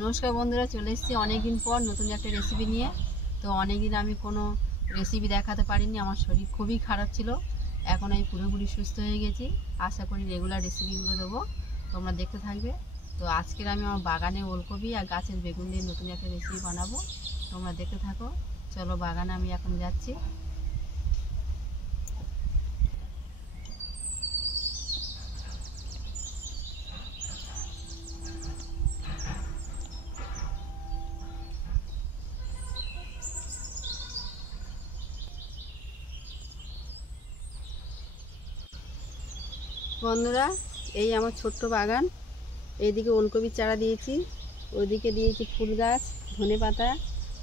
নমস্কার বন্ধুরা, চলে এসেছি অনেকদিন পর নতুন একটা রেসিপি নিয়ে। তো অনেকদিন আমি কোনো রেসিপি দেখাতে পারিনি, আমার শরীর খুবই খারাপ ছিল। এখন আমি পুরোপুরি সুস্থ হয়ে গেছি। আশা করি রেগুলার রেসিপিগুলো দেবো, তোমরা দেখতে থাকবে। তো আজকের আমি আমার বাগানে ওলকপি আর গাছের বেগুন দিয়ে নতুন একটা রেসিপি বানাবো, তোমরা দেখতে থাকো। চলো বাগানে আমি এখন যাচ্ছি। বন্ধুরা, এই আমার ছোট্ট বাগান। এইদিকে ওলকপির চারা দিয়েছি, ওইদিকে দিয়েছি ফুল গাছ, ধনে পাতা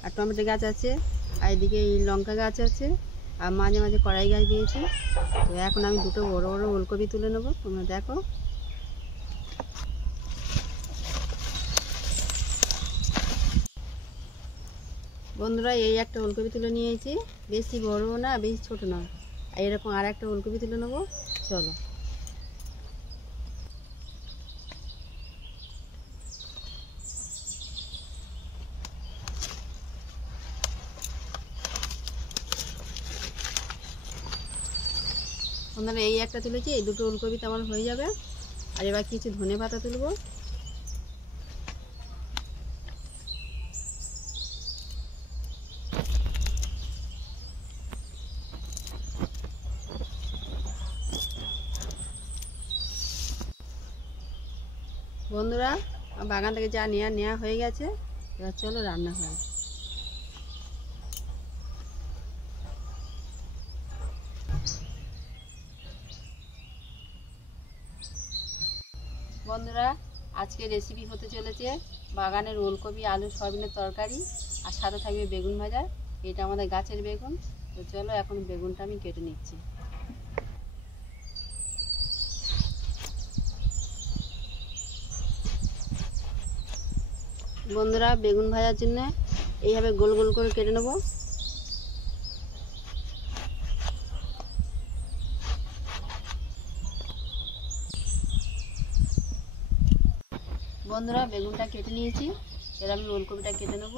আর টমেটো গাছ আছে, আর এদিকে এই লঙ্কা গাছ আছে, আর মাঝে মাঝে কড়াই গাছ দিয়েছি। তো এখন আমি দুটো বড় বড় ওলকপি তুলে নেবো, তোমরা দেখো। বন্ধুরা, এই একটা ওলকপি তুলে নিয়েছি, বেশি বড় না বেশি ছোট না। আর এরকম আর একটা ওলকপি তুলে নেবো, চলো। বন্ধুরা, এই একটা তুলেছি, এই দুটো ওলকপিতে আমার হয়ে যাবে। আর এবার কিছু ধনে পাতা তুলবো। বন্ধুরা, বাগান থেকে যা নেওয়া হয়ে গেছে, এবার চলো রান্না হয়। বন্ধুরা, আজকে রেসিপি হতে চলেছে বাগানের ওলকপি আলু সয়াবিনের তরকারি, আর সাথে থাকবে বেগুন ভাজা। এটা আমাদের গাছের বেগুন। তো চলো এখন বেগুনটা আমি কেটে নিচ্ছি। বন্ধুরা, বেগুন ভাজার জন্য এইভাবে গোল গোল করে কেটে নেব। বন্ধুরা, বেগুনটা কেটে নিয়েছি, এবার আমি ওলকপিটা কেটে নেব।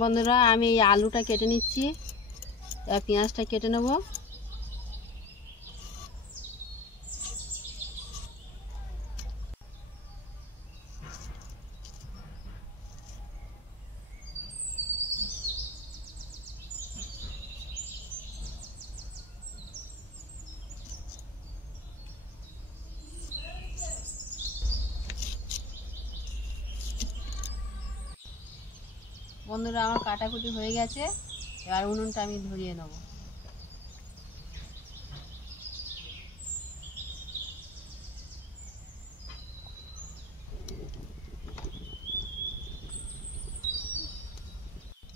বন্ধুরা, আমি এই আলুটা কেটে নিচ্ছি, আর পেঁয়াজটা কেটে নেব। বন্ধুরা, আমার কাটাকুটি হয়ে গেছে, এবার উনুনটা আমি ধরিয়ে নেব।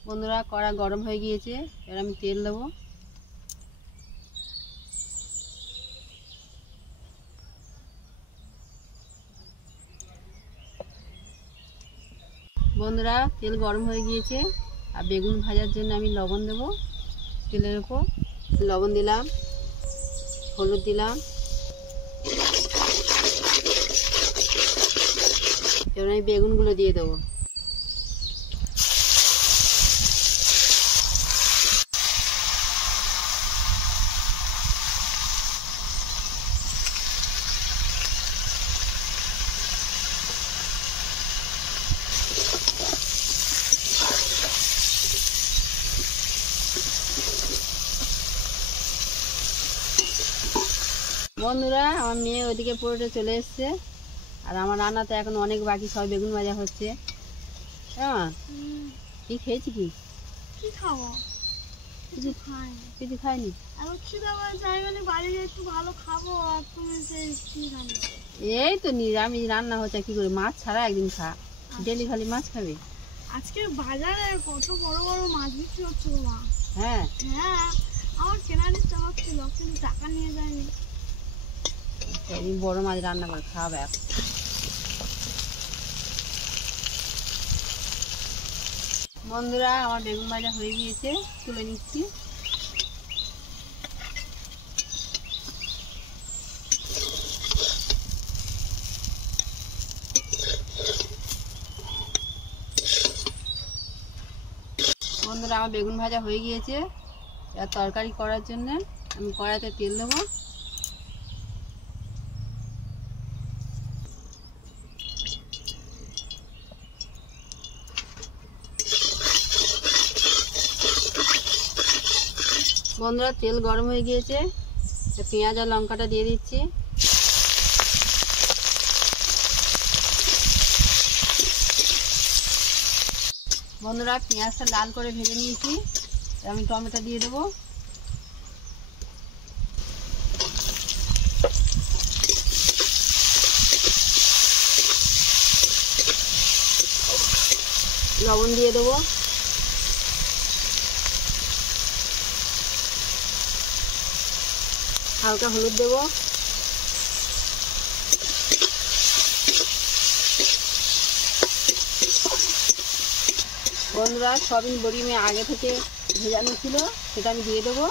বন্ধুরা, কড়া গরম হয়ে গিয়েছে, এবার আমি তেল দেবো। বন্ধুরা, তেল গরম হয়ে গিয়েছে, আর বেগুন ভাজার জন্য আমি লবণ দেব। তেলের উপর লবণ দিলাম, হলুদ দিলাম, এবার আমি বেগুনগুলো দিয়ে দেবো। বন্ধুরা, আমার মেয়ে ওইদিকে পুরোটা চলে এসছে, আর আমার রান্নাতে এখন অনেক বাকি, সব বেগুন ভাজা হচ্ছে। হ্যাঁ, কি খেয়েছি? কি খাবো? কিছু খাইনি। কিছু খাইনি? এখন খিদে পাচ্ছে, আমি বলি বাড়ি গিয়ে একটু ভালো খাবো, আর তুমি সেই কি রান্না? এই তো নিরামিষ রান্না হচ্ছে, কি করে? মাছ ছাড়া একদিন খা, ডেলি খালি মাছ খাবে? আজকে বাজারে কত বড় বড় মাছ বিক্রি হচ্ছে গো মা। হ্যাঁ হ্যাঁ, আমার কেনার ইচ্ছা হচ্ছিল, কিন্তু টাকা নিয়ে যায়নি। একদিন বড় মাছ রান্না করে খাওয়াবে। বন্ধুরা, আমার বেগুন ভাজা হয়ে গিয়েছে, তুলে নিচ্ছি। বন্ধুরা, আমার বেগুন ভাজা হয়ে গিয়েছে। আর তরকারি করার জন্য আমি কড়াইতে তেল দেবো। বন্ধুরা, তেল গরম হয়ে গিয়েছে, পেঁয়াজ আর লঙ্কাটা দিয়ে দিচ্ছি। বন্ধুরা, পেঁয়াজটা লাল করে ভেজে নিয়েছি, আমি টমেটো দিয়ে দেবো। লবণ দিয়ে দেবো। হালকা হলুদ দেবো। বন্ধুরা, সয়াবিন বড়ি আমি আগে থেকে ভেজানো ছিল, সেটা আমি দিয়ে দেবো।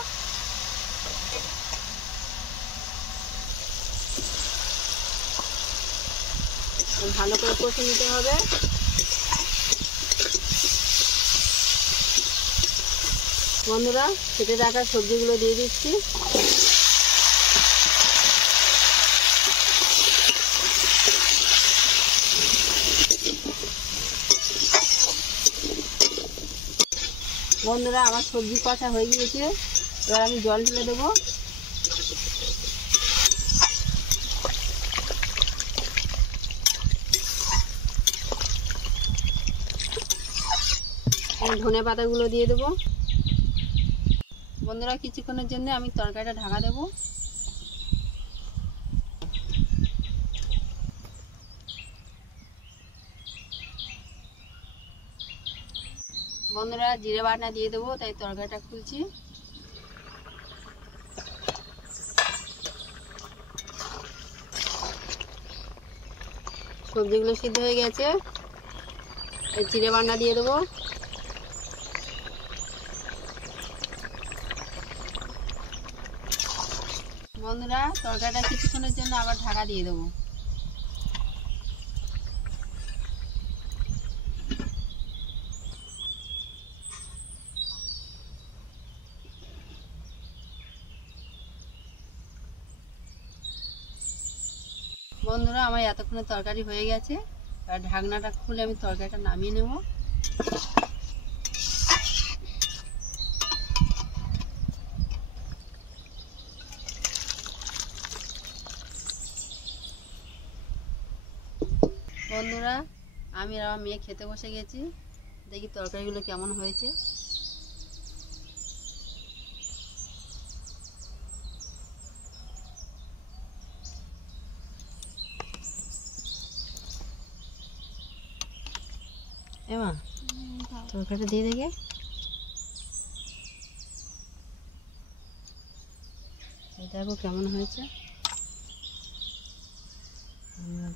ভালো করে কষে নিতে হবে। বন্ধুরা, কেটে রাখা সবজিগুলো দিয়ে দিচ্ছি। বন্ধুরা, আমার সবজি কষা হয়ে গিয়েছে, এবার আমি জল ঢেলে দেবো। ধনে পাতাগুলো দিয়ে দেবো। বন্ধুরা, কিছুক্ষণের জন্য আমি তরকারিটা ঢাকা দেবো। বন্ধুরা, জিরে বাটনা দিয়ে দেবো, তাই তরকারিটা খুলছি। সবজিগুলো সিদ্ধ হয়ে গেছে, এই জিরে বাটনা দিয়ে দেবো। বন্ধুরা, তরকারিটা কিছুক্ষণের জন্য আবার ঢাকা দিয়ে দেবো। বন্ধুরা, আমার এতক্ষণে তরকারি হয়ে গেছে, আর ঢাকনাটা খুলে আমি তরকারিটা নামিয়ে নেব। বন্ধুরা, আমি আর আমার মেয়ে খেতে বসে গেছি, দেখি তরকারিগুলো কেমন হয়েছে। এমা, তরকারিটা দিয়ে দেখে। দেখো কেমন হয়েছে,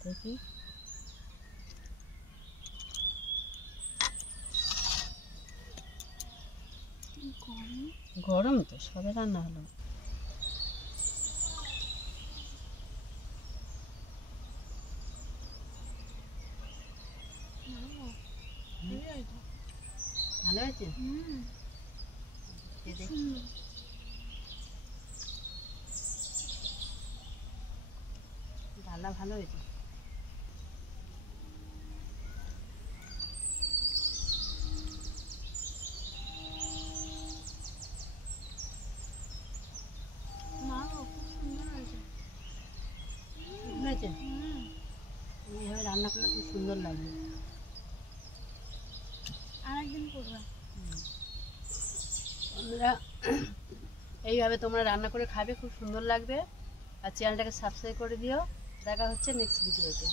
দেখি। গরম তো, সবে রান্না হলো। ভালো হয়েছে? ডালা ভালো হয়েছে। বন্ধুরা, এইভাবে তোমরা রান্না করে খাবে, খুব সুন্দর লাগবে। আর চ্যানেলটাকে সাবস্ক্রাইব করে দিও। দেখা হচ্ছে নেক্সট ভিডিওতে।